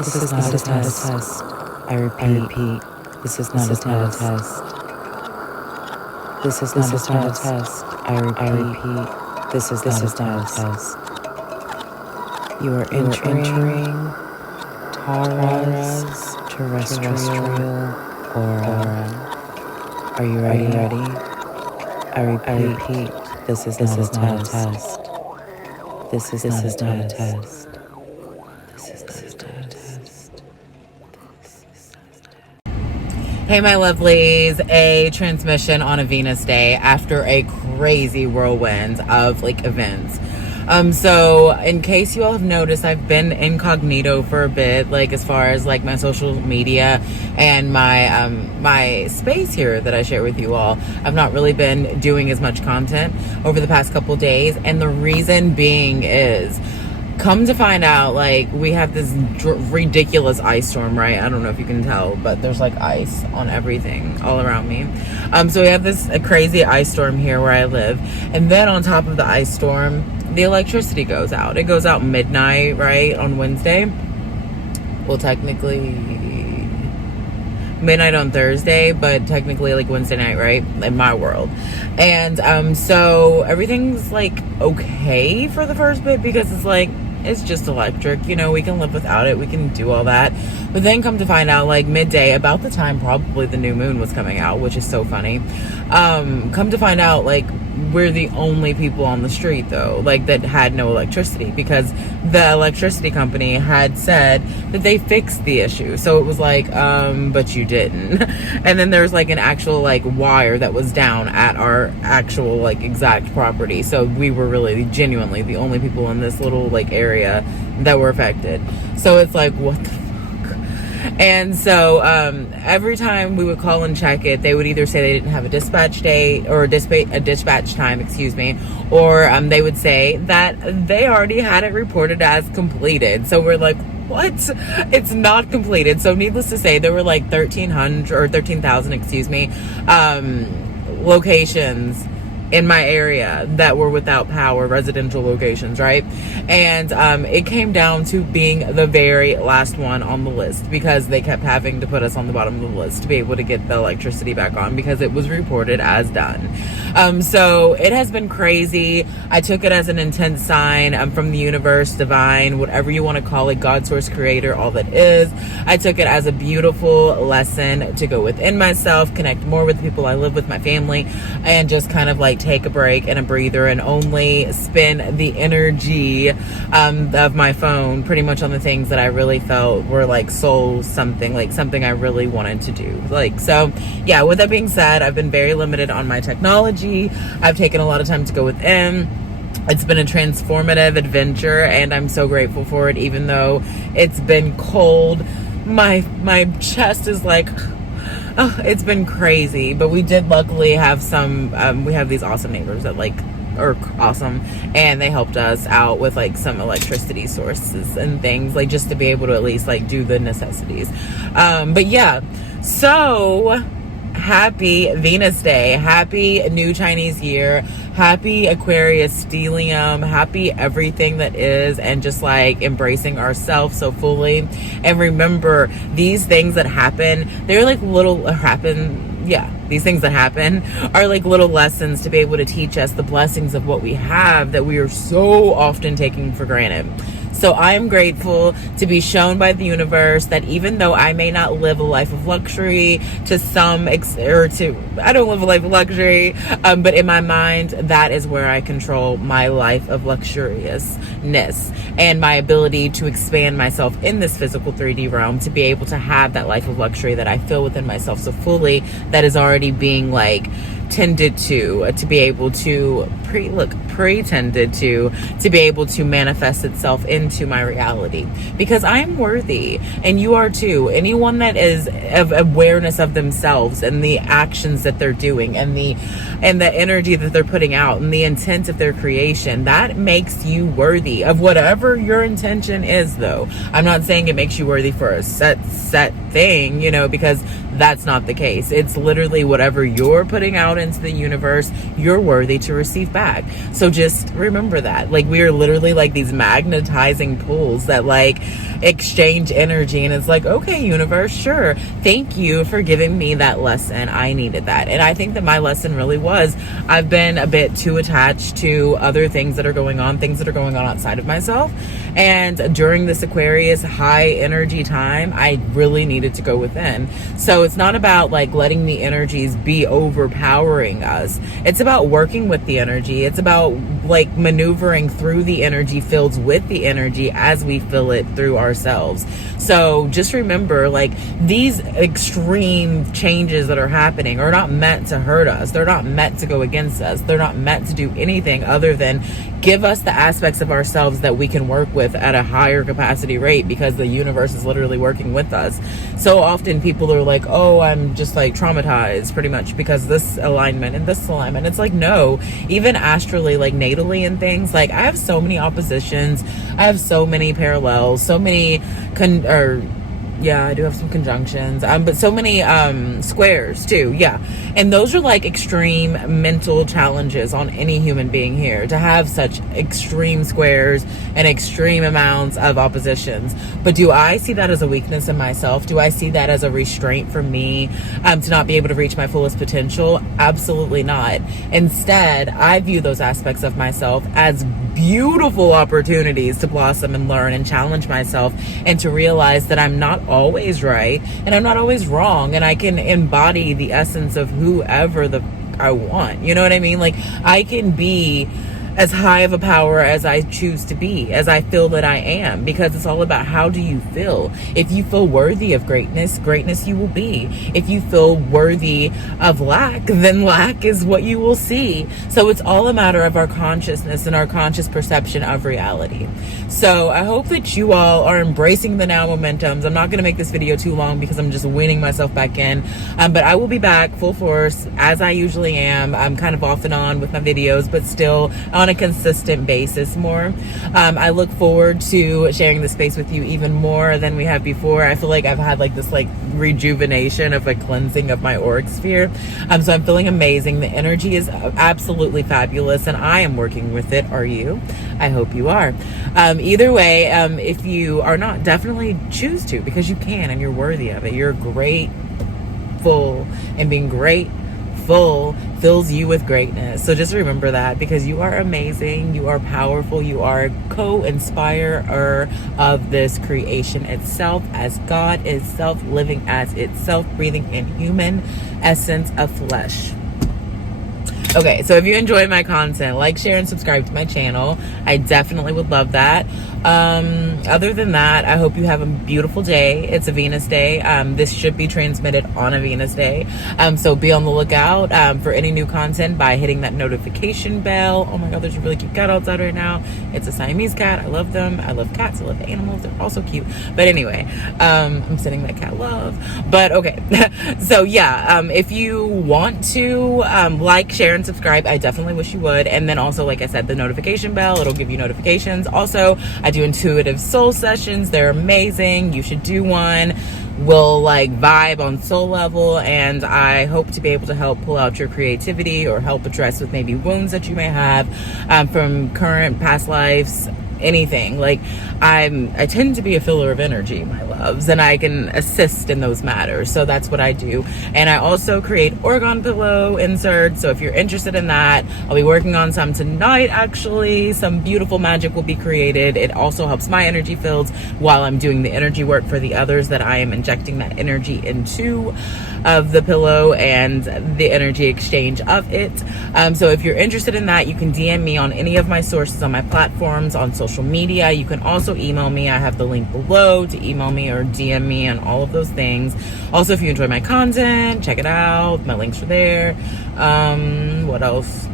This is not a test. I repeat, this is not a test. This is not a test. I repeat, this is not a test. You are entering Tara's terrestrial aura. Are you ready? I repeat, this is not a test. This is not a test. Hey, my lovelies, a transmission on a Venus day after a crazy whirlwind of events. So in case you all have noticed, I've been incognito for a bit, as far as my social media and my space here that I share with you all. I've not really been doing as much content over the past couple days, and the reason being is, come to find out, we have this ridiculous ice storm, right? I don't know if you can tell, but there's ice on everything all around me. So we have this crazy ice storm here where I live, and then on top of the ice storm, the electricity goes out. It goes out midnight, right, on Wednesday. Well, technically midnight on Thursday, but technically Wednesday night, right, in my world. And so everything's okay for the first bit, because it's just electric, we can live without it, we can do all that. But then come to find out, midday, about the time probably the new moon was coming out, which is so funny, come to find out, we're the only people on the street, though, that had no electricity, because the electricity company had said that they fixed the issue. So it was but you didn't. And then there's an actual wire that was down at our actual exact property. So we were really genuinely the only people in this little area that were affected. So it's what the fuck? And so every time we would call and check it, they would either say they didn't have a dispatch date or a dispatch time, or they would say that they already had it reported as completed. So we're what? It's not completed. So needless to say, there were 1,300 or 13,000, locations in my area that were without power, residential locations, right? And it came down to being the very last one on the list, because they kept having to put us on the bottom of the list to be able to get the electricity back on, because it was reported as done. So it has been crazy. I took it as an intense sign from the universe, divine, whatever you want to call it, God, source, creator, all that is. I took it as a beautiful lesson to go within myself, connect more with the people I live with, my family, and just kind of take a break and a breather, and only spend the energy of my phone pretty much on the things that I really felt were soul something, something I really wanted to do. So yeah, with that being said, I've been very limited on my technology. I've taken a lot of time to go within. It's been a transformative adventure, and I'm so grateful for it. Even though it's been cold, my chest is oh, it's been crazy. But we did luckily have we have these awesome neighbors that are awesome, and they helped us out with some electricity sources and things, just to be able to at least do the necessities. But yeah, so happy Venus Day, happy new Chinese year, happy Aquarius stellium, happy everything that is, and just embracing ourselves so fully. And remember, these things that happen, they're these things that happen are little lessons to be able to teach us the blessings of what we have that we are so often taking for granted. So I am grateful to be shown by the universe that even though I may not live a life of luxury I don't live a life of luxury, but in my mind, that is where I control my life of luxuriousness and my ability to expand myself in this physical 3D realm, to be able to have that life of luxury that I feel within myself so fully, that is already being tended to be able to pretended to be able to manifest itself into my reality, because I am worthy, and you are too. Anyone that is of awareness of themselves and the actions that they're doing, and the energy that they're putting out, and the intent of their creation, that makes you worthy of whatever your intention is. Though I'm not saying it makes you worthy for a set thing, because that's not the case. It's literally whatever you're putting out into the universe, you're worthy to receive back. So just remember that. Like, we are literally like these magnetizing pools that like exchange energy, and it's like, okay, universe, sure, thank you for giving me that lesson. I needed that. And I think that my lesson really was, I've been a bit too attached to other things that are going on, things that are going on outside of myself. And during this Aquarius high energy time, I really needed to go within. So it's not about like letting the energies be overpowering us. It's about working with the energy. It's about like maneuvering through the energy fields with the energy as we feel it through ourselves. So just remember, like, these extreme changes that are happening are not meant to hurt us. They're not meant to go against us. They're not meant to do anything other than give us the aspects of ourselves that we can work with at a higher capacity rate, because the universe is literally working with us. So often people are like, oh, I'm just like traumatized pretty much because this alignment and this alignment. It's like, no, even astrally, like natally and things, like I have so many oppositions. I have so many parallels, so many yeah, I do have some conjunctions, but so many squares too. Yeah. And those are like extreme mental challenges on any human being here, to have such extreme squares and extreme amounts of oppositions. But do I see that as a weakness in myself? Do I see that as a restraint for me to not be able to reach my fullest potential? Absolutely not. Instead, I view those aspects of myself as beautiful opportunities to blossom and learn and challenge myself, and to realize that I'm not always right and I'm not always wrong, and I can embody the essence of whoever I want. You know what I mean? Like, I can be as high of a power as I choose to be, as I feel that I am, because it's all about how do you feel. If you feel worthy of greatness, greatness you will be. If you feel worthy of lack, then lack is what you will see. So it's all a matter of our consciousness and our conscious perception of reality. So I hope that you all are embracing the now momentums. I'm not going to make this video too long because I'm just weaning myself back in, but I will be back full force as I usually am. I'm kind of off and on with my videos, but still on a consistent basis more. I look forward to sharing the space with you even more than we have before. I feel like I've had like this like rejuvenation of a cleansing of my auric sphere. So I'm feeling amazing. The energy is absolutely fabulous, and I am working with it. Are you? I hope you are. Either way, if you are not, definitely choose to, because you can and you're worthy of it. You're grateful, and being grateful fills you with greatness. So just remember that, because you are amazing, you are powerful, you are a co-inspirer of this creation itself, as God itself, living as itself, breathing in human essence of flesh. Okay, so if you enjoy my content, like, share, and subscribe to my channel. I definitely would love that. Other than that, I hope you have a beautiful day. It's a Venus day. This should be transmitted on a Venus day. So be on the lookout for any new content by hitting that notification bell. Oh my God, there's a really cute cat outside right now. It's a Siamese cat. I love them. I love cats. I love animals. They're also cute. But anyway, I'm sending that cat love. But okay. So yeah, if you want to like, share, and subscribe, I definitely wish you would. And then also, like I said, the notification bell, it'll give you notifications. Also, I do intuitive soul sessions. They're amazing. You should do one. We'll like vibe on soul level, and I hope to be able to help pull out your creativity or help address with maybe wounds that you may have from current past lives, anything. Like, I tend to be a filler of energy, my loves, and I can assist in those matters. So that's what I do. And I also create orgone pillow inserts. So if you're interested in that, I'll be working on some tonight, actually. Some beautiful magic will be created. It also helps my energy fields while I'm doing the energy work for the others that I am injecting that energy into, of the pillow and the energy exchange of it. So if you're interested in that, you can DM me on any of my sources on my platforms, on social media. You can also email me. I have the link below to email me or DM me on all of those things. Also, if you enjoy my content, check it out. My links are there. What else?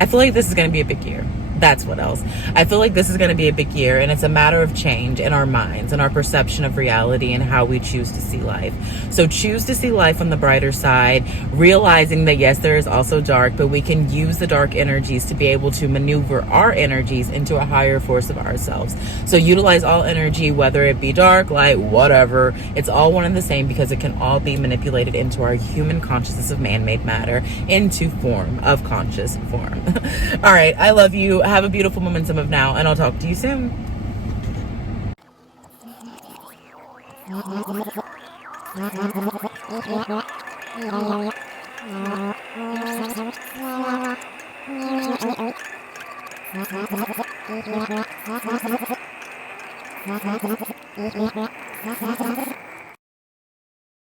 I feel like this is going to be a big year. That's what else. I feel like this is going to be a big year, and it's a matter of change in our minds and our perception of reality and how we choose to see life. So choose to see life on the brighter side, realizing that yes, there is also dark, but we can use the dark energies to be able to maneuver our energies into a higher force of ourselves. So utilize all energy, whether it be dark, light, whatever. It's all one and the same, because it can all be manipulated into our human consciousness of man-made matter, into form of conscious form. All right, I love you. Have a beautiful momentum of now, and I'll talk to you soon.